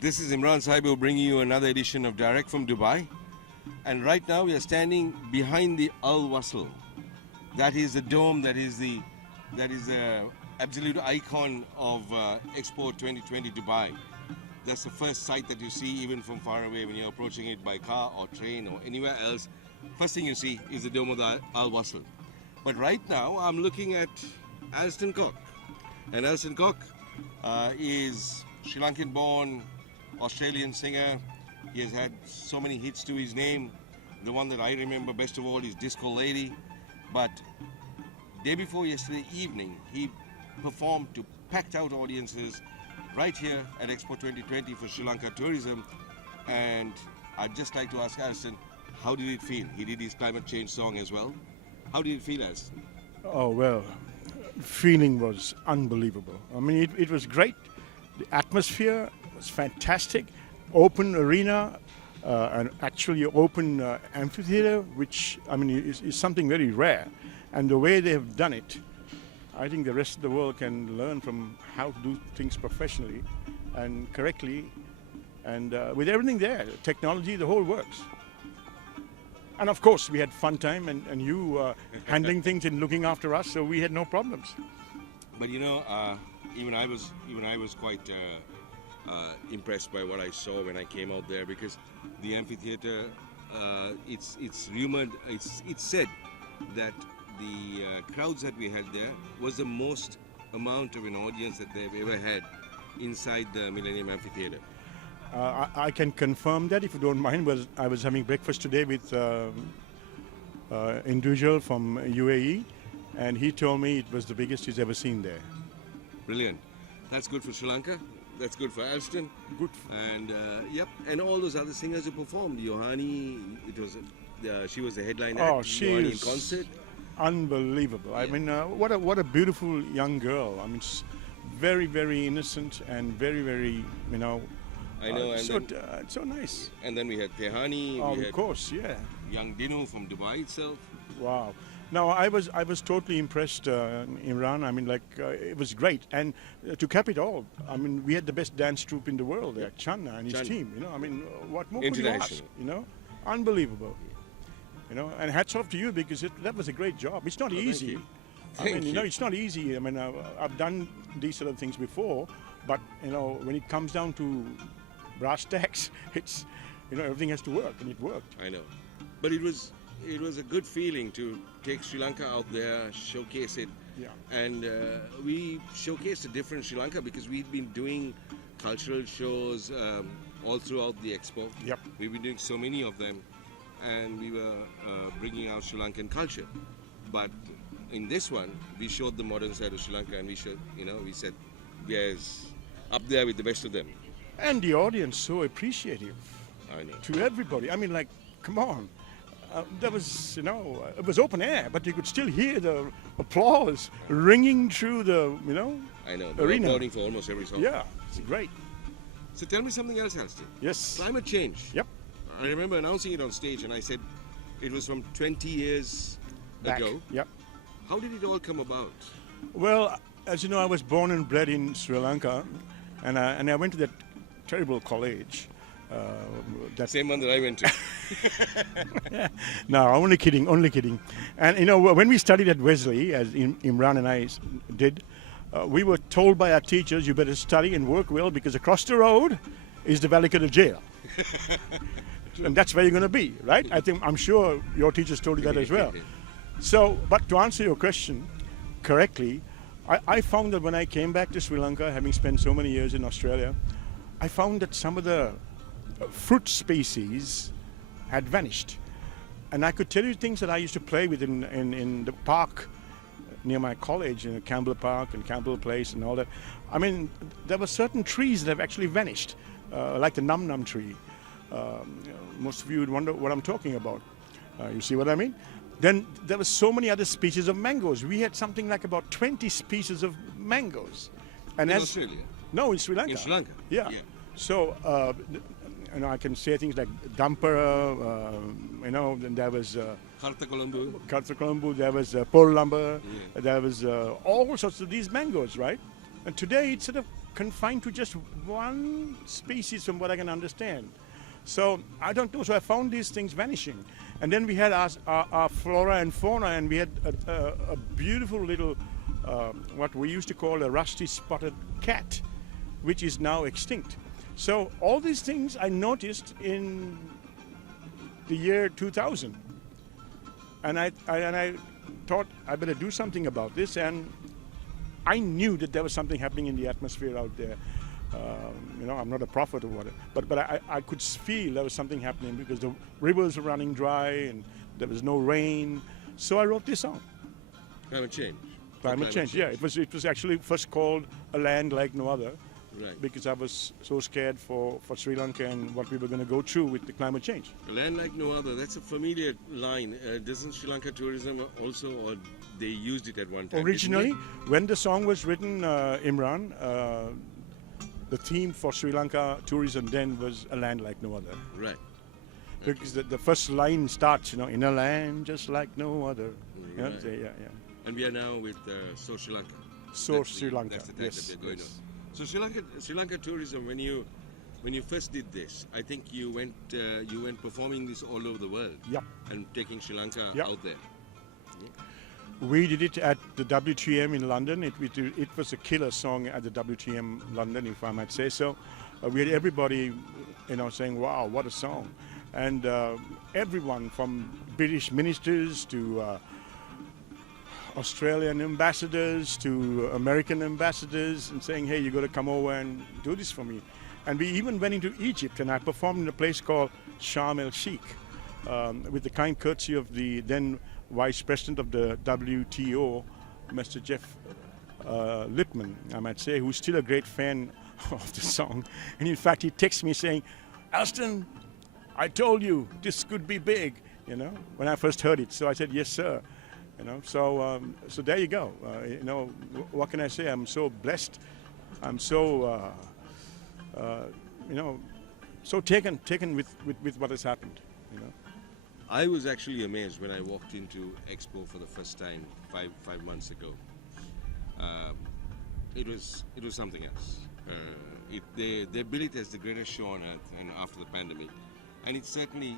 This is Imran Saibo bringing you another edition of Direct from Dubai. And right now we are standing behind the Al Wasl. That is the dome, that is the absolute icon of Expo 2020 Dubai. That's the first sight that you see even from far away when you're approaching it by car or train or anywhere else. First thing you see is the dome of the Al Wasl. But right now I'm looking at Alston Koch. And Alston Koch is Sri Lankan born Australian singer. He has had so many hits to his name. The one that I remember best of all is Disco Lady. But day before yesterday evening, he performed to packed out audiences right here at Expo 2020 for Sri Lanka tourism. And I'd just like to ask Alston, how did it feel? He did his climate change song as well. How did it feel, Alston? Oh, well, feeling was unbelievable. I mean, it was great. The atmosphere was fantastic. Open arena, and actually open amphitheater, which, I mean, is something very rare. And the way they have done it, I think the rest of the world can learn from how to do things professionally and correctly. And with everything there, technology, the whole works. And of course, we had fun time, and you handling things and looking after us, so we had no problems. But you know, even I was quite impressed by what I saw when I came out there, because the amphitheater, it's rumored, it's said that the crowds that we had there was the most amount of an audience that they've ever had inside the Millennium Amphitheater. I can confirm that, if you don't mind. I was having breakfast today with individual from UAE, and he told me it was the biggest he's ever seen there. Brilliant. That's good for Sri Lanka. That's good for Alston. Good. And yep, and all those other singers who performed. Yohani, she was the headline act. Oh, she Yohani is in concert. Unbelievable. Yeah. I mean, what a beautiful young girl. I mean, very, very innocent and very, very, you know. I know, and it's so nice. And then we had Tehani. Oh, of course, yeah. Young Dinu from Dubai itself. Wow. No, I was totally impressed, Imran. I mean, like, it was great. And to cap it all, I mean, we had the best dance troupe in the world there, Channa and his team. You know, I mean, what more could you ask? You know, unbelievable. You know, and hats off to you, because that was a great job. It's not easy. Thank you. You know, it's not easy. I mean, I've done these sort of things before, but you know, when it comes down to brass tacks, it's, you know, everything has to work, and it worked. I know, but it was a good feeling to take Sri Lanka out there, showcase it. Yeah. And we showcased a different Sri Lanka, because we'd been doing cultural shows all throughout the Expo. Yep. We've been doing so many of them, and we were bringing out Sri Lankan culture. But in this one, we showed the modern side of Sri Lanka, and we said, yes, up there with the best of them. And the audience so appreciative. I know. To everybody. I mean, like, come on. There was, you know, it was open air, but you could still hear the applause ringing through the, you know, I know. arena. Applauding for almost every song. Yeah, it's great. So tell me something else, Alston. Yes. Climate change. Yep. I remember announcing it on stage, and I said it was from 20 years Back. ago. Yep. How did it all come about? Well, as you know, I was born and bred in Sri Lanka, and I went to that terrible college. Same one that I went to. No, only kidding. And you know, when we studied at Wesley, as Imran and I did, we were told by our teachers, you better study and work well, because across the road is the Valikada jail. And that's where you're going to be, right? I'm sure your teachers told you that as well. So, but to answer your question correctly, I found that when I came back to Sri Lanka, having spent so many years in Australia, I found that some of the fruit species had vanished. And I could tell you things that I used to play with in the park near my college, in Campbell Park and Campbell Place and all that. I mean, there were certain trees that have actually vanished, like the num num tree. Most of you would wonder what I'm talking about. You see what I mean? Then there were so many other species of mangoes. We had something like about 20 species of mangoes. And in Australia? No, in Sri Lanka. In Sri Lanka? Yeah. So, you know, I can say things like Dampara, you know, then there was Colombo, there was Polamba, there was all sorts of these mangoes, right? And today it's sort of confined to just one species from what I can understand. So I don't know. So I found these things vanishing. And then we had our flora and fauna, and we had a beautiful little, what we used to call a rusty spotted cat, which is now extinct. So all these things I noticed in the year 2000. And I thought I better do something about this, and I knew that there was something happening in the atmosphere out there. I'm not a prophet or whatever, but I could feel there was something happening because the rivers were running dry and there was no rain. So I wrote this song. Climate change. Climate change. Yeah, it was actually first called A Land Like No Other. Right. Because I was so scared for Sri Lanka and what we were going to go through with the climate change. A land like no other. That's a familiar line. Doesn't Sri Lanka tourism also, or they used it at one time? Originally, when the song was written, Imran, the theme for Sri Lanka tourism then was A Land Like No Other. Right. Because the first line starts, in a land just like no other. Right. Yeah. And we are now with So Sri Lanka. So Sri Lanka. That's the time Yes, that we're going yes. on. So Sri Lanka tourism. When you first did this, I think you went performing this all over the world. Yep. And taking Sri Lanka Yep. out there. We did it at the WTM in London. It was a killer song at the WTM London, if I might say so. We had everybody, saying, "Wow, what a song!" And everyone from British ministers to Australian ambassadors to American ambassadors, and saying, "Hey, you got to come over and do this for me." And we even went into Egypt, and I performed in a place called Sharm el Sheikh, with the kind courtesy of the then Vice President of the WTO, Mr. Jeff Lippman, I might say, who's still a great fan of the song. And in fact, he texts me saying, "Alston, I told you this could be big," when I first heard it. So I said, "Yes, sir." So there you go. What can I say? I'm so blessed. I'm so, so taken with what has happened. I was actually amazed when I walked into Expo for the first time five months ago. It was something else. They built it as the greatest show on earth, and after the pandemic, and it certainly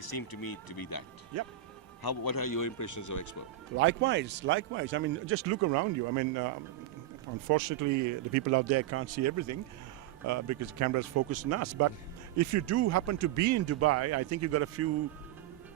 seemed to me to be that. Yep. What are your impressions of Expo? Likewise. I mean, just look around you. I mean, unfortunately, the people out there can't see everything because the camera's focused on us. But if you do happen to be in Dubai, I think you've got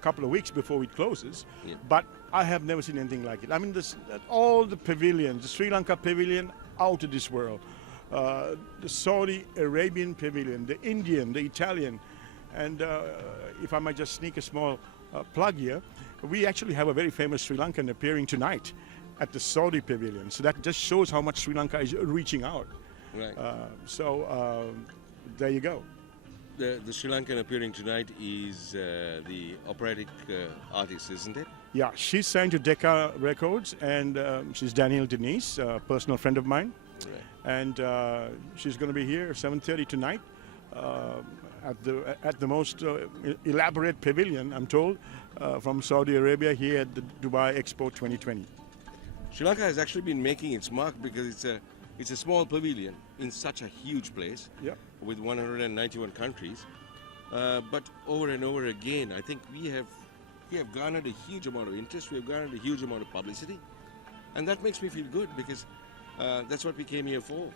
couple of weeks before it closes. Yeah. But I have never seen anything like it. I mean, all the pavilions, the Sri Lanka pavilion, out of this world. The Saudi Arabian pavilion, the Indian, the Italian, and if I might just sneak a small plug here, we actually have a very famous Sri Lankan appearing tonight at the Saudi pavilion. So that just shows how much Sri Lanka is reaching out. Right. There you go. The Sri Lankan appearing tonight is the operatic artist, isn't it? Yeah, she's signed to Decca Records, and she's Danielle Denise, a personal friend of mine. Right. And she's going to be here 7:30 tonight at the most elaborate pavilion, I'm told, from Saudi Arabia here at the Dubai Expo 2020. Sri Lanka has actually been making its mark because it's a small pavilion in such a huge place. Yeah. With 191 countries, but over and over again, I think we have garnered a huge amount of interest. We have garnered a huge amount of publicity, and that makes me feel good because that's what we came here for,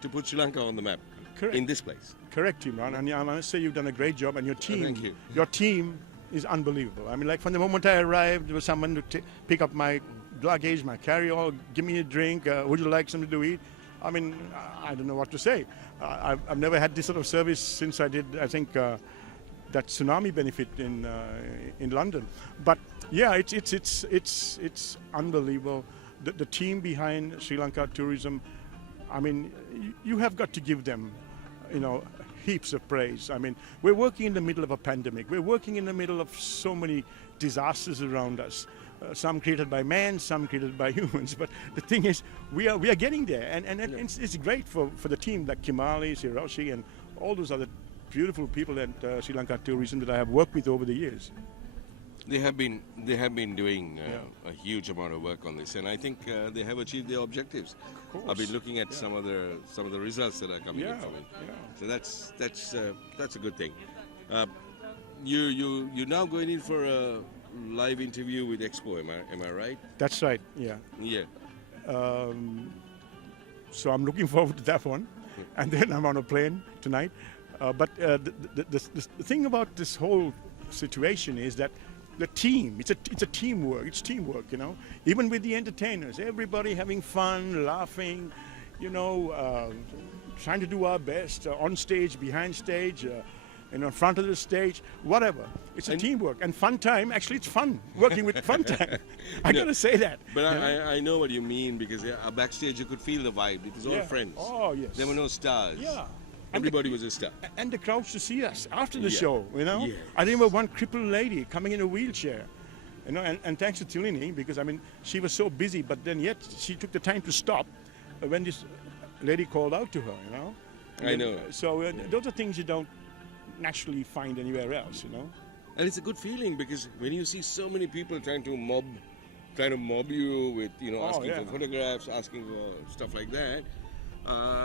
to put Sri Lanka on the map. Correct. In this place. Correct, Imran. And I must say you've done a great job, and your team. Thank you. Your team is unbelievable. I mean, like from the moment I arrived, there was someone to pick up my luggage, my carry-all, give me a drink. Would you like something to eat? I mean, I don't know what to say. I've never had this sort of service since I did, I think, that tsunami benefit in London. But yeah, it's unbelievable. The team behind Sri Lanka tourism, I mean, you have got to give them, heaps of praise. I mean, we're working in the middle of a pandemic. We're working in the middle of so many disasters around us. Some created by man, some created by humans. But the thing is, we are getting there, and it's great for the team like Kimali, Hiroshi, and all those other beautiful people at Sri Lanka Tourism that I have worked with over the years. They have been doing a huge amount of work on this, and I think they have achieved their objectives. course. I've been looking at Yeah. some of the results that are coming in from it. Yeah. So that's a good thing. You're now going in for a live interview with Expo. Am I right? That's right. Yeah. Yeah. So I'm looking forward to that one, and then I'm on a plane tonight. But the thing about this whole situation is that the team, it's a teamwork. It's teamwork, you know. Even with the entertainers, everybody having fun, laughing, you know, trying to do our best on stage, behind stage, in front of the stage, whatever. It's a teamwork and fun time. Actually, it's fun working with fun time. I gotta say that. But I know what you mean, because backstage you could feel the vibe. It was all friends. Oh yes. There were no stars. Yeah. Everybody was a star. And the crowds to see us after the Yeah. show, you know. Yes. I remember one crippled lady coming in a wheelchair, you know, and thanks to Tilini, because I mean she was so busy, but then yet she took the time to stop when this lady called out to her, you know. I know. So those are things you don't naturally find anywhere else, you know. And it's a good feeling, because when you see so many people trying to mob you with, you know, asking for photographs, asking for stuff like that,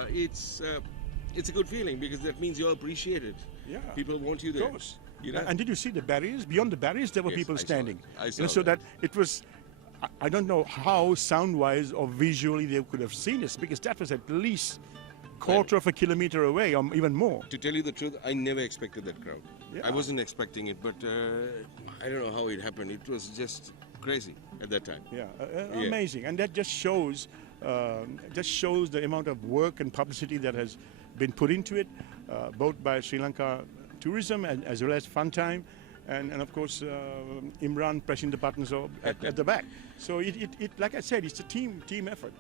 it's a good feeling, because that means you're appreciated. Yeah. People want you Of there. course. You know? And did you see the barriers? Beyond the barriers, there were Yes, people I saw standing. it. I saw You know, so that. that it was. I don't know how sound-wise or visually they could have seen us, because that was at least quarter of a kilometer away, or even more. To tell you the truth, I never expected that crowd. Yeah. I wasn't expecting it, but I don't know how it happened. It was just crazy at that time. Yeah, amazing, and that just shows the amount of work and publicity that has been put into it, both by Sri Lanka Tourism and as well as Fun Time, and of course Imran pressing the buttons at the back. So it like I said, it's a team effort.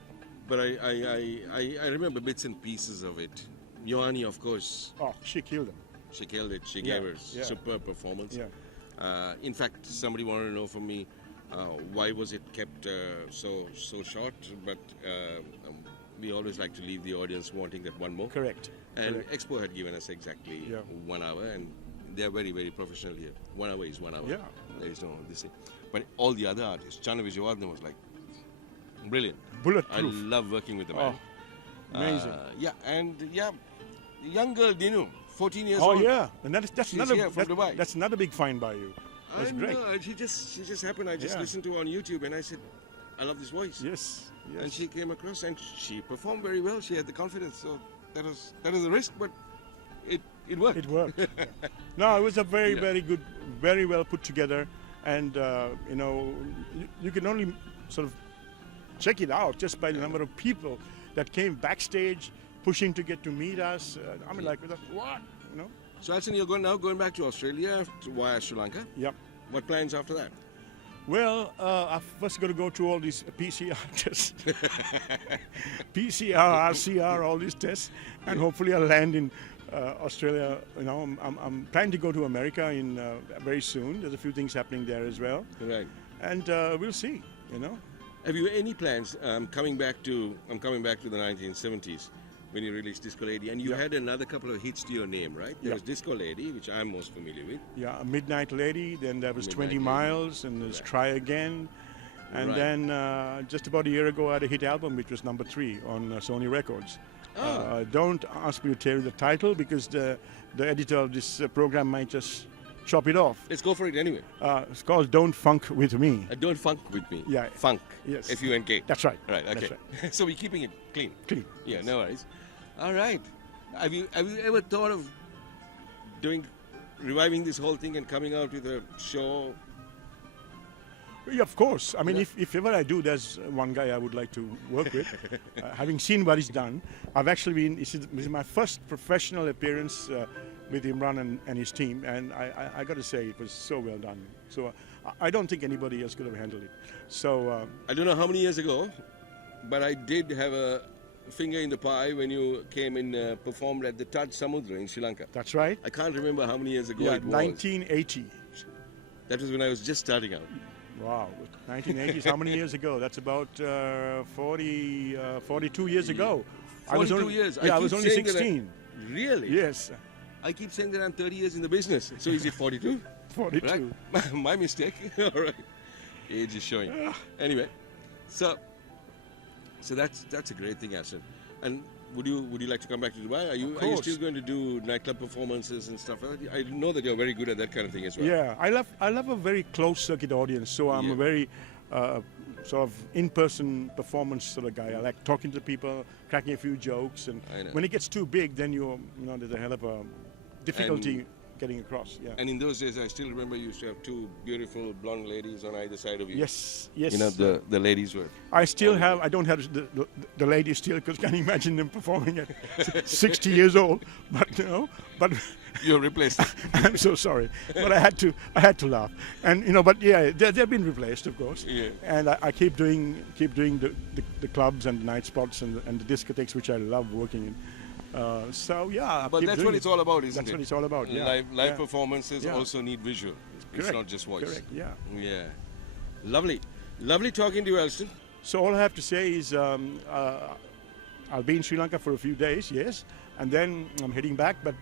But I remember bits and pieces of it. Ioani, of course, Oh, she killed them. she killed it. She Yeah, gave her yeah. superb performance. Yeah. In fact, somebody wanted to know from me, why was it kept so short? But we always like to leave the audience wanting that one more. Correct. And Correct. Expo had given us exactly Yeah. 1 hour, and they're very, very professional here. 1 hour is 1 hour. Yeah. There is no this thing. But all the other artists, Chana Vijayawardena was like brilliant. Bulletproof. I love working with the Oh, man. amazing. Young girl Dinu, 14 years Oh old. yeah, and that's She's another here from Dubai. that's another big find by you. That's I great. know. She just happened. I just Yeah. listened to her on YouTube, and I said, I love this voice. Yes. Yes. And she came across, and she performed very well. She had the confidence. So that was a risk, but it worked. It worked. No, it was a very, Yeah. very good, very well put together, and you know, you can only sort of check it out just by the number of people that came backstage, pushing to get to meet us. I mean, like, what? You know? So Alston, you're going back to Australia via Sri Lanka. Yep. What plans after that? Well, I've first got to go through all these PCR tests, PCR, RCR, all these tests, and hopefully I'll land in Australia. You know, I'm planning to go to America in very soon. There's a few things happening there as well, Right. and we'll see. You know. Have you any plans? I'm coming back to the 1970s when you released Disco Lady, and you had another couple of hits to your name, right? There Yeah. was Disco Lady, which I'm most familiar with. Yeah, Midnight Lady. Then there was Midnight 20 Lady. Miles, and there's Right. Try Again, and Right. then just about a year ago I had a hit album which was number 3 on Sony Records. Oh. Don't ask me to tell you the title because the editor of this program might just chop it off. Let's go for it anyway. It's called Don't Funk With Me. Don't funk with me. Yeah. Funk. Yes. F-U-N-K. That's right. Right. That's Okay. right. So we're keeping it clean. Clean. Yeah. Yes. No worries. All right. Have you ever thought of reviving this whole thing and coming out with a show? Yeah, of course. I mean, Yeah. if ever I do, there's one guy I would like to work with. Having seen what he's done, I've actually been. This is my first professional appearance with Imran and his team, and I got to say it was so well done. So I don't think anybody else could have handled it. So I don't know how many years ago, but I did have a finger in the pie when you came and performed at the Taj Samudra in Sri Lanka. that's right. I can't remember how many years ago Yeah, it was. 1980. That was when I was just starting out. Wow, 1980s. How many years ago? That's about 42 years ago. 42 years. Yeah, I keep was only saying that 16. Really? Yes, I keep saying that I'm 30 years in the business. So is it 42? 42. Right? My mistake. All right. Age is showing. Anyway, so So that's a great thing, Alston. And would you like to come back to Dubai? Are you course. still going to do nightclub performances and stuff like that? I know that you're very good at that kind of thing as well. Yeah, I love a very closed circuit audience, so I'm Yeah. a very sort of in-person performance sort of guy. I like talking to people, cracking a few jokes, and I know. when it gets too big, then there's a hell of a difficulty getting across. Yeah. And in those days, I still remember you used to have two beautiful blonde ladies on either side of you. Yes, yes. You know, the ladies were. I still have. I don't have the ladies still, because can you imagine them performing at 60 years old? But You're replaced. I'm so sorry, but I had to laugh, and but yeah, they've been replaced, of course. Yeah. And I keep doing the clubs and the night spots and the discotheques, which I love working in. So yeah, I But keep that's doing what it's all about, isn't That's it? what it's all about. Yeah. Live Yeah. performances Yeah. also need visual. It's Correct. not just voice. Correct. Yeah. Yeah. Lovely talking to you, Alston. So all I have to say is I'll be in Sri Lanka for a few days, yes, and then I'm heading back. But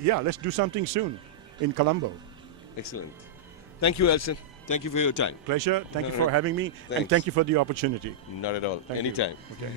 yeah, let's do something soon in Colombo. Excellent. Thank you, Alston. Thank you for your time. Pleasure. Thank you All for right. having me, and Thanks. thank you for the opportunity. Not at all. Thank you. Anytime. Okay.